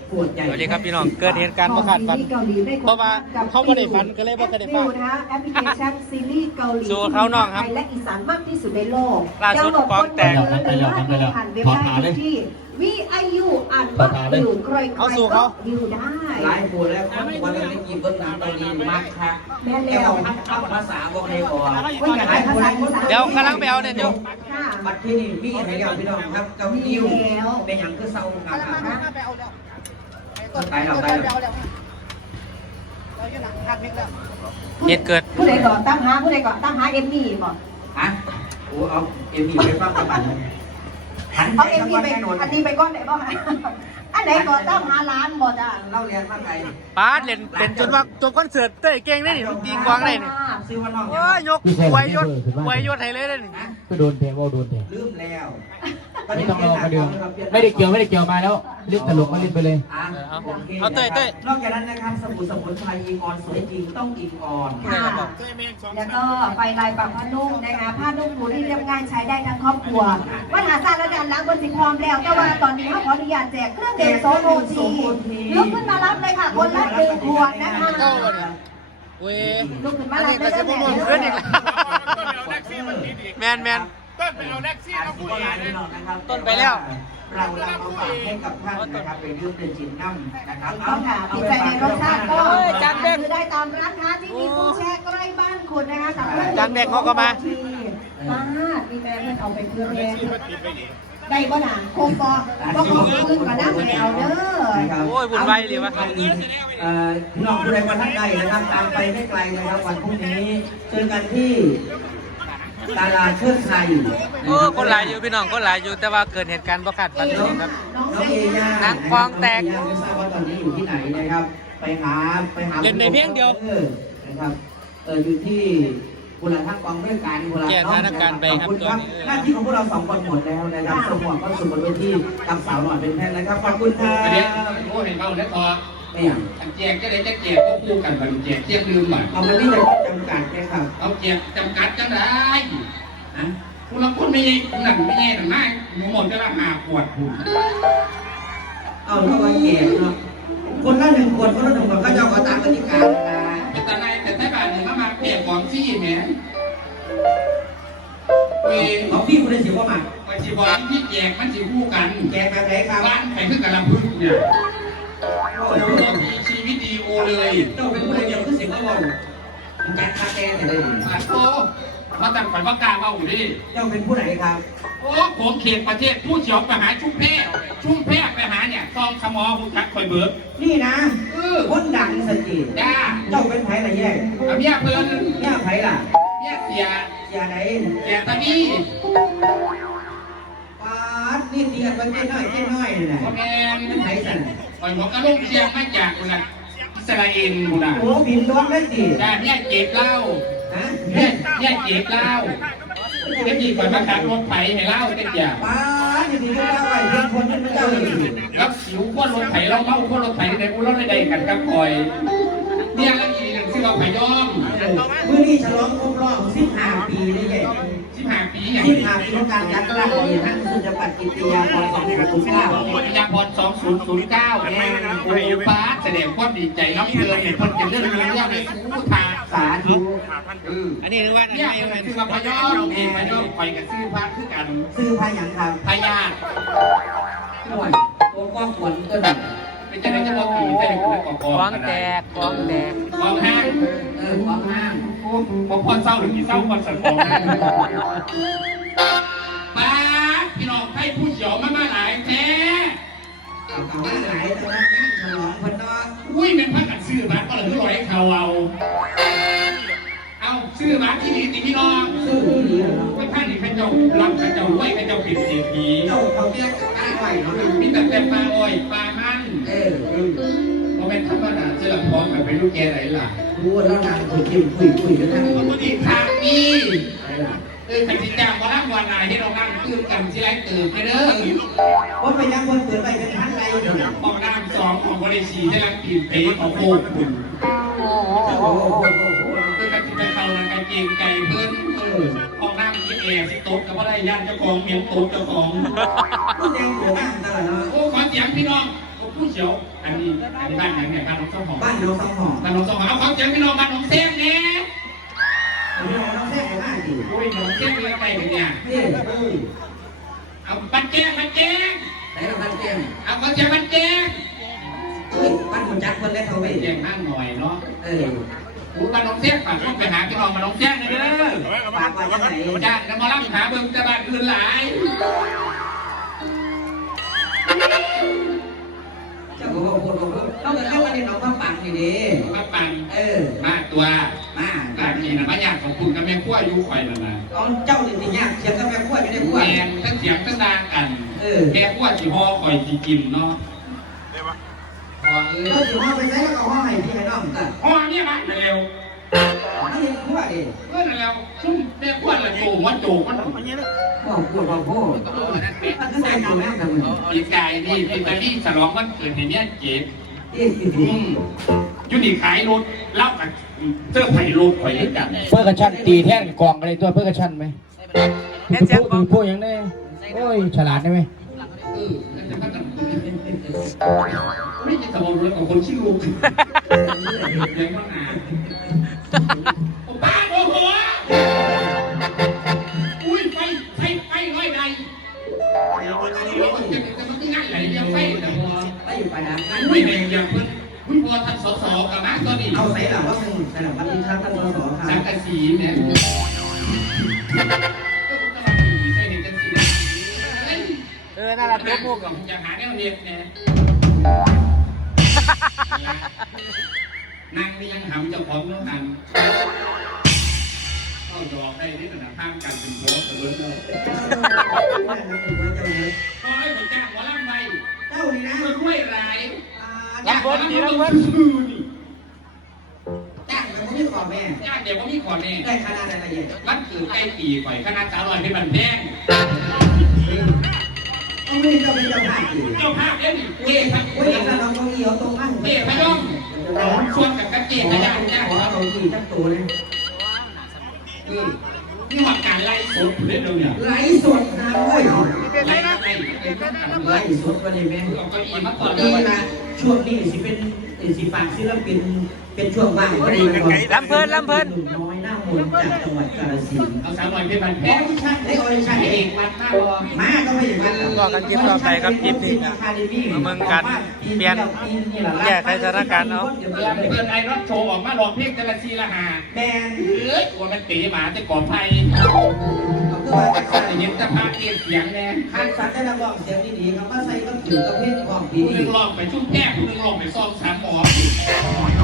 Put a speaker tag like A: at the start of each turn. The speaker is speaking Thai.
A: ปวดใหญ่
B: สวัสดีครับพี่น้องเกิดเหตุการณ์ประคาดฝันเพราะว่าเขาไม่ได้ฝันก็เลยว่าก็ได้ฟัง
C: นะแอปพลิเคชันซีรีส์เกาหลี
B: สู่เขาน้องครับ
C: ไทยและอีสานมากที่สุดในโลก
B: ล่าสุดกองแตก
C: ผ่านเว็บไซต์ที่ VIU อ่านว่าอยู่ใครๆ
B: เอาสู่
C: ก็
B: เขา
C: อยู่ได้
A: หลายปวดแล้วคนวันนี้กินเบิ้ลน้ำตอนนี้มากครับ
C: แม่
A: แต่
C: เร็ว
A: ว่าทับภาษาบอกให้ก่อน
C: ว่าอย่างไรภาษาอีสาน
B: เดี๋ยวกำลังไปเอาเนี่ยอยู่
C: ค่ะ
A: บัดที่นี่มีอะไรกันพี่น้องครับเกาหลีเป็นอย่างคือเศร้าครับตายเราตายเรา
B: เหตุเกิด
C: ผู้ใดก่อนตั้งหาผู้ใดก่อนตั้งหาเอมมี่ก่อน
A: ฮะโอ้เอาเอ็มบีไปฟังกันหัน
C: เอา
A: ไป
C: เอม
A: ทั้ง
C: มี่
A: วัน
C: ไป
A: แน่นอน
C: อันนี้ไปก้อนไหนบ้างอันไหนก่อนตั้งหาร้านบ่จ้า
A: เล่าเรียนมาไกล
B: ป้าเล่นจนว่าจบคอนเสิร์ตเต้ยเก่งได้นี่ตีกวางได้นี่
A: ซื้อว่าน้อง
B: โอ้ยยกไวยยศไวยยศให้เลยได้นี่
D: ก็โดนแทงว่าโดนแทง
A: ลืมแล้ว
D: ไม่ต้องรอมาเดิมไม่ได้เกี่ยวมาแล้วเล่นตลกก็เล่นไปเลย
B: เอาเต้ย
A: นอกจากนั้นนะครับสมุนไพรอิงออนสวยจริงต้องอิงออน
C: ค่ะแล้วก็ไฟลายปักผ้านุ่งนะคะผ้านุ่งผูที่เรียบง่ายใช้ได้ทั้งครอบครัววัฒนศาสตร์ระดับล้างบนสิพร้อมแล้วแต่ว่าตอนนี้เขาขออนุญาตแจกเครื่องดื่มโซโลทีลุกขึ้นมารับเลยค่ะคนละ1 ขวดนะคะ
B: เว้ย
C: ลุกขึ้นมา
B: อัน
C: รับ
B: นี้
C: เล
B: ก็
C: ย
B: จะ
C: จ้ะ
B: บ่
C: แม่
B: มองขึ้นอีกแล้วแมน
E: ต้นไปเอาแท็กซี่มาคุยกันเลย
B: ต้นไปแล้ว
A: เราเอามาฝากให้กับท่านนะครับไปดื่มเป็นจินน้ำนะครับ
C: ต้องค่ะติดใจในรสชาติก็
B: จานเด็ก
C: ซื้อได้ตามร้านค้าที่มีผู้แช่ใกล้บ้านคุณนะคะกับเครื่อง
B: จานเด็กเขาก็มา
C: มีแม่เพื่อนเอาไปเครื่องแรกได้บ่หนาโคมก็ขอขึ้นก่อนนะไปเอาเด้อ
B: โอ้ยบุญไวเลยวะ
A: พี่น้องผู้ใดวันท่านใดนะครับตามไปไม่ไกลนะครับวันพรุ่งนี้เจอกันที่ตลาดเชิดชัย
B: โอ้คนหลายอยู่พี่น้องคนหลายอยู่แต่ว่าเกิดเหตุการณ์ประคาดฝันนี่ครับ
A: น้องเอย่า
B: หนังกองแตก
A: น้องเอย่าไม่ทราบว่าตอนนี้อยู่ที่ไหนนะครับ ไปหา
B: เล่นในเพียงเดียว
A: นะครับอยู่ที่บุรณะกองด้วยการบุรณะ
B: แก้สถานการณ์ไปครับตอนนี้
A: หน้าที่ของพวกเรา2 คนหมดแล้วนะครับสมหวังก็สู่บนเวทีกับสาวหน่อยเป็นแพทย์นะครับขอบคุณครับ
E: เดี๋ยวโอ้เห็นเขาแล้วพอ
A: ไม่อย่าง
E: อันแจกจะได้จะแจกก็คู่กันแบบแจกเทียบลืมอ่ะ
A: เอามันไม่ได้จำกัดแค่ครับ
E: เอาแจกจำกัดจังได้
A: นะ
E: คุณละคนไม่นั่นไม่แย่หนังหน้าหนูหมดจะละ5 ขวดคุณ
A: เอาเท่ากับแก่เนาะคนละ1 ขวดคนละ1 ขวดก็จะเอาตามกติกาเลย
E: เป็นตาในแต่ใต้บ้านเนี่ยมาแจกของซี่แหมเว้ย
A: เอาพี่คุณได้สิว่ามา
E: ไปสิบอกที่แจกมันสิคู่กัน
A: แกแบบไหนครับ
E: บ้านใครขึ้นกับลำพึ่งเนี่ยมีชีวิตดีโอเลย
A: เจ้าเป็นผู้ใดเดียวคือเสียงก็บอกแกคาแกแต่เลย
E: อัดโตมาตั้งฝันว่ากล้าเมาอยู่ดิ
A: เจ้าเป็นผู้ไหนครับ
E: โอ้ผมเขตประเทศผู้เฉียวไปหาชุ่มแพชุ่มแพไปหาเนี่ยซองสมอคุณทักคอยเบิก
A: นี่นะคนดังสกิ
E: จ้า
A: เจ้าเป็นไผ่ละแย่
E: เอาเมียเพิ่น
A: เนี่ยไผ่ล่ะ
E: เมียเสีย
A: อย่าไหน
E: เสียตานี่
A: ปาดนี่ตีกันไปเจ้น้อยนี่นะ
E: คอมเมน
A: เป็นไผ่สั่น
E: คอยบอกกระลุกเชียงมาจากคุณน่ะอิสราเอลคุณน่ะ
A: โอ้บินร้อนได้สิ
E: จ้าเนี่ยเจ็บเหล้า
A: ฮะ
E: เนี่ยเจ็บเหล้าเจ็บจีก่อนมาขับรถไถให้เหล้าเจ็บอย่าง
A: ปาดอย่างนี้ก็ว่าไหวเพียงคนนั้นไม่เจ้าเลย
E: แล้วสิวขั้วรถไถเราเมาขั้วรถไถในอุเราได้กันกับคอยเนี่ยแล้วอีกหนึ่งที่เราไปย่อม
A: เมื่อนี้ฉลองครบรอบ15 ปีได้แย่
E: 15 ปีอย่าง
A: 15 ปีของการจัดตั้งที่ท่านสุจปัตกิติยาพร2009
E: ปัญญาพร2009เนี่ยโอ้ป้าแสดงความดีใจน้องเพลินเห็นคนเก็บเรื่องเรื่องในสู้ทาง
A: สาธุ
B: อันนี้นึกว่าอัน
E: เนี่ย
B: นี้เป็น
E: คือว่าพยอมเองพยอมคอยกันซื้อพระคือกัน
A: ซื้อพายังครับ
E: พญา
A: ห่วยตัวก้องขวัญตัวดัง
E: เป็นจะได้จะบอกผีแต่เด็กคนกอง
B: กองแตกกองแตก
E: กองห้าง
A: ของห้าง
E: บอกพ่อเศร้าหรือกี่เศร้าคนสังคมป้าพี่น้องให้ผู้เฉียวมาหลายแท้
A: เอามาหลายตัวนะฉลองคนนอก
E: อุ้ยเป็นพระกันซื้อบัตรก็เลยร้อยเขาเอาซื้อบัตรที่ดีพี่น้อง
A: ซื้อที่ดีเหรอ
E: ไม่ท่านนี่ข้าเจ้ารับข้าเจ้าไหวข้าเจ้าผิดเสียผี
A: เจ้าเขาเรียกกันได้ไหวเนาะ
E: มีแต่แต่ปลาอ้อยปลามันเพราะเป็นธรรมดาเจอพร้อมกับเป็นลูกแกไหนล่ะ
A: รู้แล้วนางคุยกันทั้งหมด
E: คนอีกทางนี้
A: อะไรล่ะ
E: ขันจิจ้างวันละวันไหนที่เรานั่งตื่นกันที่ไรตื่นไปเด้อ
A: ว่าไปยังคนเปิดไปเป็นพันไรอยู่เนี่ย
E: ห้องน้ำ2ของบริษีที่รักปีนเป๊ะของโคกคุณ
A: โอ้โห
E: เพื่อนกันที่ไปเข้าในการเกงไก่เพื่อนห้องน้ำที่แอร์ที่โต๊ะก็ว่าได้ยันเจ้าของเมียนโต๊ะเจ้าของ
A: ผู้แดงหัวบ้านตลอดเนาะ
E: โอ้ขอเสียงพี่น้องผู้เขียวอันนี้บ้านไหนเนี่ยบ้านน้องส้มหอม
A: บ้านน้องต้องหอม
E: บ้านน้องส้มหอมเอาความเจ๋งพี่น้องบ้านน้องแซงเนี่ย
A: น้องแท้ไหนบ้านดิ
E: โอ้ยน้องแซงเป็นอะไรเนี่ย
A: นี่
E: เอาบันแจ้ง
A: ไหนเราบ้านแจ้ง
E: เอาความเจ๋งบันแจ้ง
A: บ้านคนจักคนได้เท่าไหร่
E: แจ้งนั่งหน่อยเนาะ
A: เออ
E: บ้านน้องแซงฝากคนไปหาพี่น้องบ้านน้องแซงเลยเด้อ
A: ฝากไว้ยังไง
E: จ้าแล้วมาล่ำหาเบิ่งแต่บ้านอื่นหลาย
A: เจ้าของคนต้องเกิดเข้ามาในหนองข้าวปังนี่ดิ
E: มาปัง
A: เออ
E: มาตัว
A: มา
E: บ้านนี้นะบ้านยากของคุณกับแม่ขั้วอยู่ข่อยนั่นนะ
A: ตอนเจ้านี่สิยากเสียงกับแม่ขั้วอยู่ในขั้ว
E: แม่ทั้งเสียงทั้งดางกัน
A: เออ
E: แม่ขั้วสิห่อข่อยสิกินเนาะห่อ
A: เราถือว่าไปใช้แล้วก็ห้องให้พี่ให้น้องกัน
E: ห่อเนี่ยมาเร็ว
A: ไม่เห็นขั้วดิ
E: เมื่อเร็วชุ่มแม่ขั้วละโจมันโจมัน
A: พ่อพูดพ่อพูดมันก็ใส่ตัวแม่กันมึง
E: ปีกายนี่ปีกายนี่ฉลองวันเกิดเนี่ยเจ็บ
A: ที่
E: ยุนี่ขายรถเล่ากับเสื้อไผ่รถข่อยด้วยกัน
D: เพื่อกระชั้นตีแท่งกล่องอะไรตัวเพื่อกระชั้นไหมพูดยังได้โอ้ยฉลาดได้ไหม
E: ไม่ใช่สมองรถของคนชื่อลุงยังมันอ่านป้าโอ้โหอุ้ยไฟร้อยใดจะมันง่ายไหลยังไฟแต่พอ
A: ไปอยู่ไปนะ
E: อุ้ยแดงยังเพิ่นอุ้ยพอท่านสสกับมาตอนนี้
A: เอาใส่หลังว่ามึงใส่หลังวันนี้ครับท่านสสค
E: สั
A: รั
E: ง
A: บ
E: กะสีเนี่ย
B: น่ารักตัวพวก
E: จะหาแนวเรียนเนี่ยนั่งนี่ยังหำเจ้าของเรื่องนั้นเข้าดอกได้ที่ระดับข้ามกันเป็นโพสต์เลยพอให้ผมจ้างหัวล่างใบ
A: เจ้านี่นะ
E: เพื่อด้วยไร
B: ลำเพิ่นดีลำเพิ่น
A: จ้างไปมึงนี่ก่อนแม่
E: จ้างเดี๋ยวก็มีขอแน่
A: ได้ขนาดอะไรเนี่ย
E: วันเกิดใกล้ปีข่อยคณะสาวลอยเป็นบันแพง
A: ต้องมีเจ้าเป็นเจ้าภาพอยู่
E: เจ้าภาพเล่นเจ๊ทั้ง
A: โอ้ยอย่างนั้นเราต้องเหี่ยวตรงนั้น
E: เจ๊พย่องชวนกับกระเจ๊กระยานจ้า
A: ขอเราดีทั้งตัวเลย
E: นี่ว่าการไล่สดเล่นเราเนี่ย
A: ไล่สดนะเว้ย
E: ไล่
A: ไล่สดก็ได้แม่
E: เอาเก้าอี้มาก่อนเล
A: นี่
E: ย
A: นะช่วงนี้สิเป็นสิฝากศิลปินเป็นช่วงว่างก็ดีน้อยหน้ามนจากจังหวัดกาฬสินธุ์
E: เอาสาวลอยเป็นบันแพ
A: ออง ดิชั่นได้ออดิชั่น
E: เอ
A: เอง
E: งวัดหน้าบอ
A: มาก็ไม่อย่างนั้น
B: ก็กันคลิปต่อไปครับคลิปนี้มาเมืองกันเปลี่ยนแก้ไขสถานการณ์เอา
E: เวลาเปิดไอรถโชว์ออกมาลองเพลงแต่ละซีละหา
A: แมน
E: ตัวมันตีหมาจะก่อภัย
A: เอาคือว่า
E: ถ้าเห็นสภาพเกียเสียงแน่
A: คันสัตว์ได้รับรองเสียงดีๆครับว่าใส่ก็ถือกับเพศความดี
E: ผู้นึงลองไปชุ่มแก้ผู้นึงลองไปซ่อมสามหมอ